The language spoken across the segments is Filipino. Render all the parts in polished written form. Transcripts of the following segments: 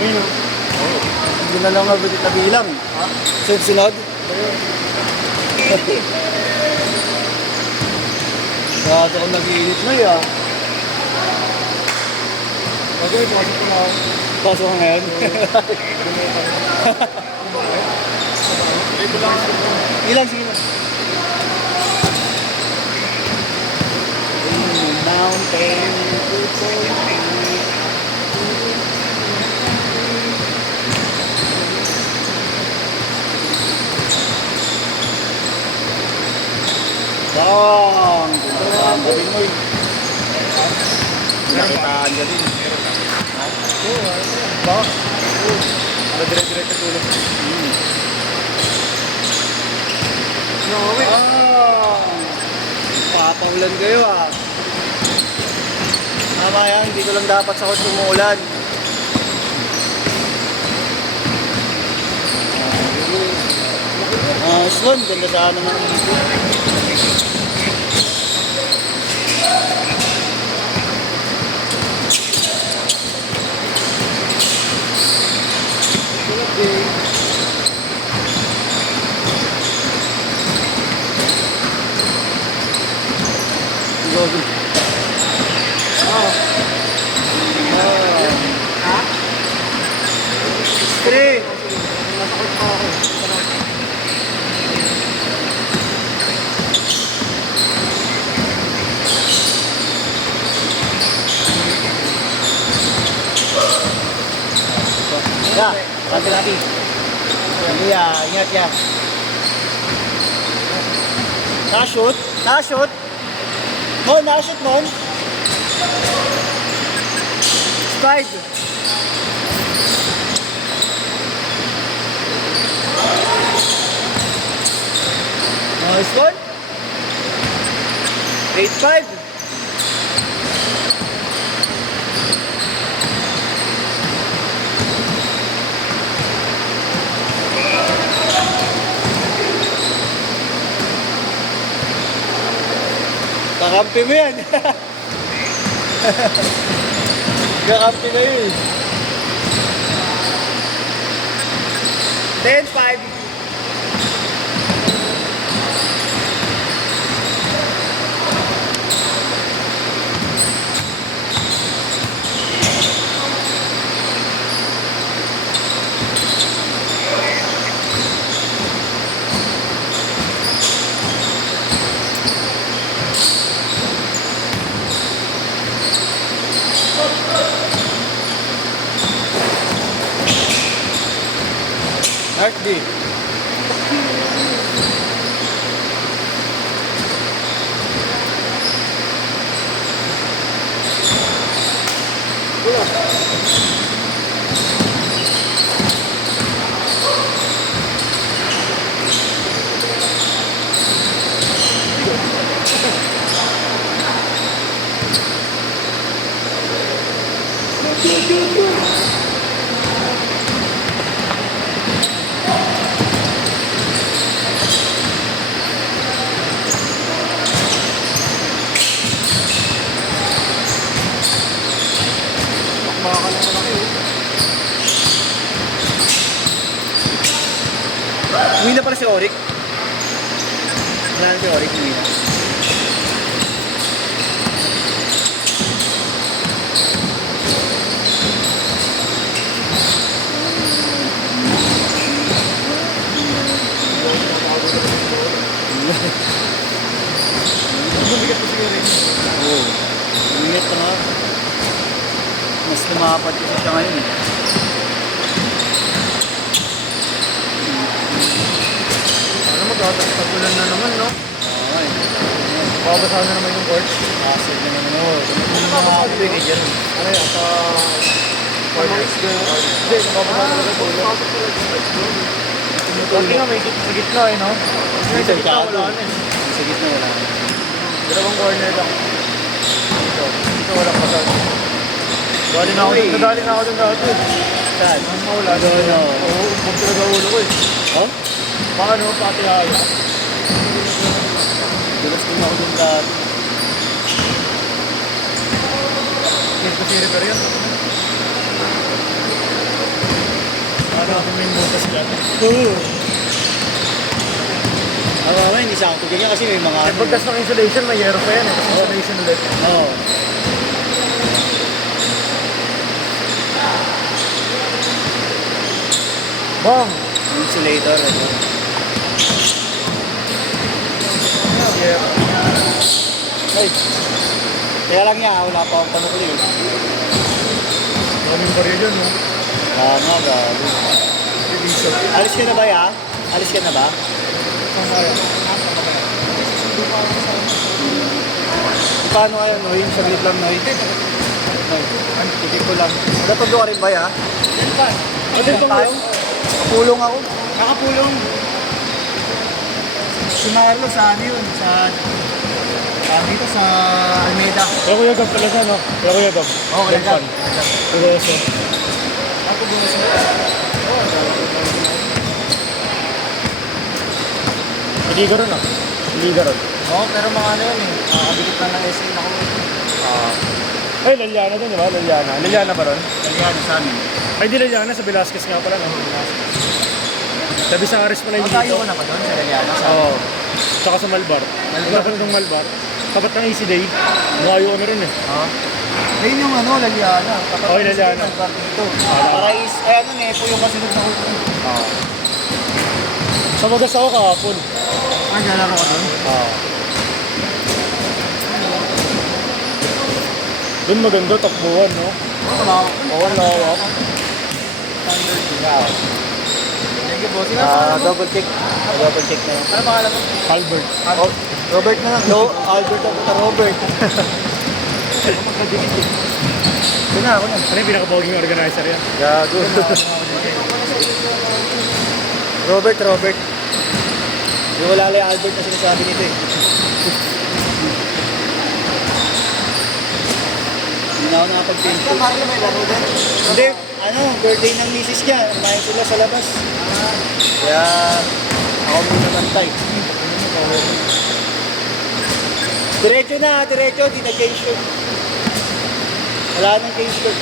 Ayun o. Hindi na lang mabutit na bilang. Ha? Sunod-sunod. Ayun. Masyado akong nag-iinit na yan. Okay, pumasok ko na ako. Pasok ka ngayon. Ilang, sige na. Mountain Bang! Ang gabi mo yun. Nakitaan ka din. Ba? Dire-diretso tulog. Ah! Papaulan kayo ah. Tama yan, hindi ko lang dapat sa kotse umuulan. Swan, ganda sana ng dito. Gobi. Ha? 3. Ya, hati-hati. Iya, ingat ya. Nakashoot? Nakashoot? Mon, nakashoot Mon? Stride. Nice one. 8-5. Kakampi mo yan. Kakampi na yun. 10-5. Heartbeat. Uwi na pala si Oric. Wala na si Oric, uwi na. Oo. Ingat na nga. Mas lumapat kasi siya ngayon eh. Ano magkatagulan na naman, no? Ay. Babasahan na naman yung court. Kasi naman mo. Ano babasahan din eh, dyan? Ano yan, sa... corners? Hindi, babasahan na naman yung court. Lagi nga may sa gitna eh, no? May sa gitna wala na eh. Sa gitna wala na. Dalawang corner lang. Dito walang pasal. Nadali na ako dun dati. Saan? Ang mawala. Doon, oo. Oo, umpog talaga ulo ko eh. Oh? Paano, pati halo. Dulas din ako dun dati. Hindi ko si repair yun. natin may butas dyan. Oo. Ang mga hindi sakto ganyan kasi may mga Eh, pagkas ng insulation, may yero pa yan eh. Insulation ulit. Oo. Bang! Insulator. Ano? Yeah. Ay. Kaya lang yan, wala pa akong panukli. Maraming barya dyan, no? Tama, gabi. Division. Alis ka na ba, ya? Alis ka na ba? Paano kayo, Noy? Saglit lang, Noy. Noy, titik ko lang. Natundo ka rin ba, ya? Ano bang tayo? Pulong ako. Nakapulong. Si Marlo sa ano yun? Dito sa Almeida. Kaya Kuya Gab talaga, no? Kaya Kuya Gab. Oo, kaya Gab. Seryoso. Ako bukas mo. Hindi ka ron, ah. Hindi ka ron. Oo, pero mga ano yun eh. Nakabigit na ng SM ako. Ay, Laliana din, di ba? Laliana. Laliana ba ron? Kaya sa amin. Ay, di Laliana. Sa Velasquez nga pala, no? Sa Bisares pala yung Tayo dito. ko na pa doon sa Liliana. Oo. Tsaka sa Malbar. Malbar. Malbar ng Malbar. Tapat ng Easy Day. Malayo kami rin, eh. Oo. Ayun yung ano, Laliana. Oo, yung Laliana. Dito. Para is, eh ano, Nepo yung kasunod na hulog. Sa Magas ako kahapon. Naglalaro ka doon? Doon maganda, takbuhan, no? Wala ako. Oo, lawak. Standard. Thank you, boss. Sino Double check. Double check na lang. Ano pangalan mo? Albert. Oh, Robert na lang. No, Albert ako na Robert. Magkadikit eh. Ito na ako na. Ano yung pinaka-boging organizer yan? Gago. Robert. Yung wala lang Albert na sinasabi nito eh. Hindi na ako nakapag-paint. Marlo may laro din? Hindi, ano, birthday ng misis niya. Kumain sila sa labas. Kaya, ako muna nantay. Diretso na, diretso. Di na-change yun. Wala nang change yun.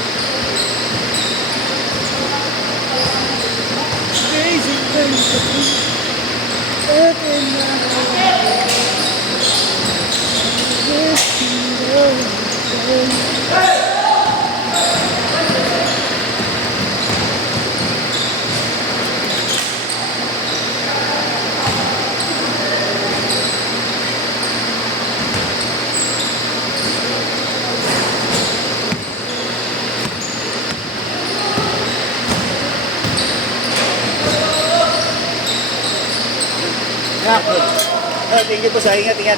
Thank you po sa ingat.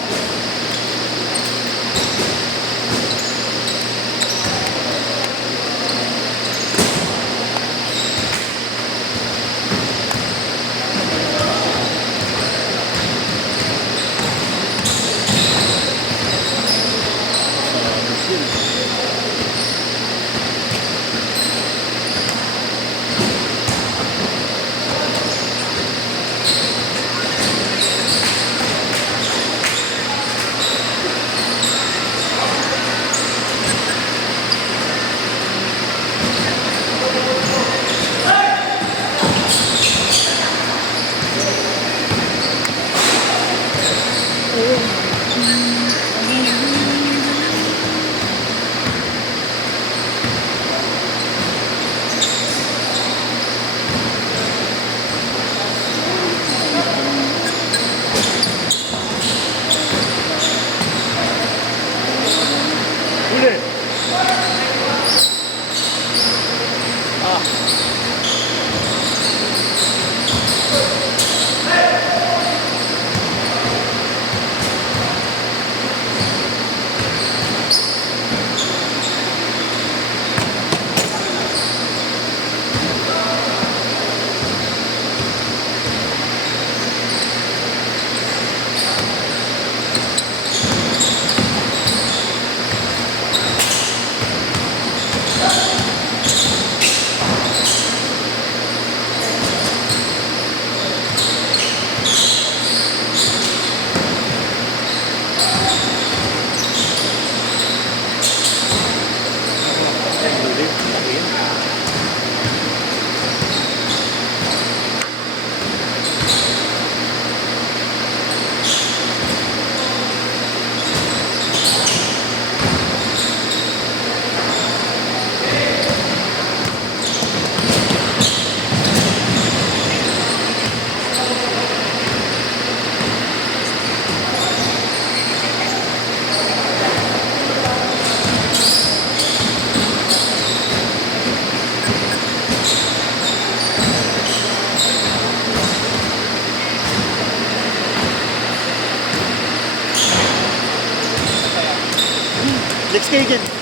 agent.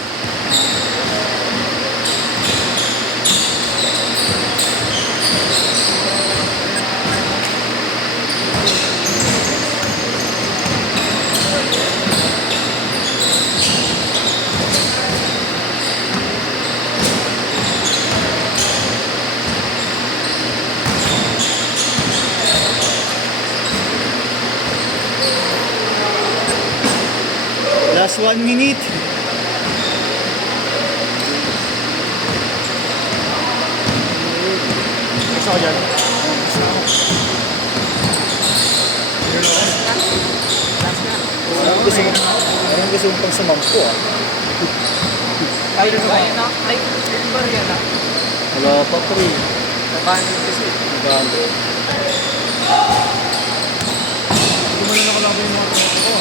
Last 1 minute. Gusto ko dyan. Parang gusto mong pang sumampo ah. Ay, na. Ay, ba yan na? Wala pa pre. Nabanding kasi. Bago. Hindi mo na nakalaban yung mga tropa ko.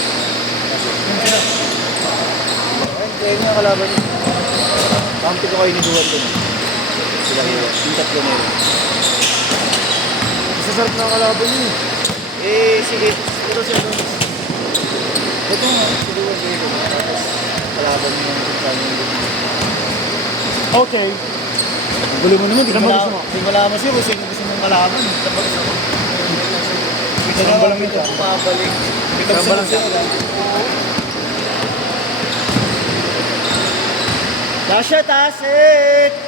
Yan sila. Kaya nga kalaban niya. Kampi ko kayo ni Duwan doon. Sila nila. Yung tatlo na yun. Masasarap na ang kalaban niyo. Eh, sige. Pero siya doon. Ito nga. Si Duwan kayo doon. Tapos kalaban niya yung kanya doon. Okay. Ang gulo mo naman. Di Saan mo malaman. gusto mo? Di malaman siya kung sino gusto mong kalaban. Tapos ito na lang ito. Pabalik. Ito Saan ba lang siya. Last shot, it!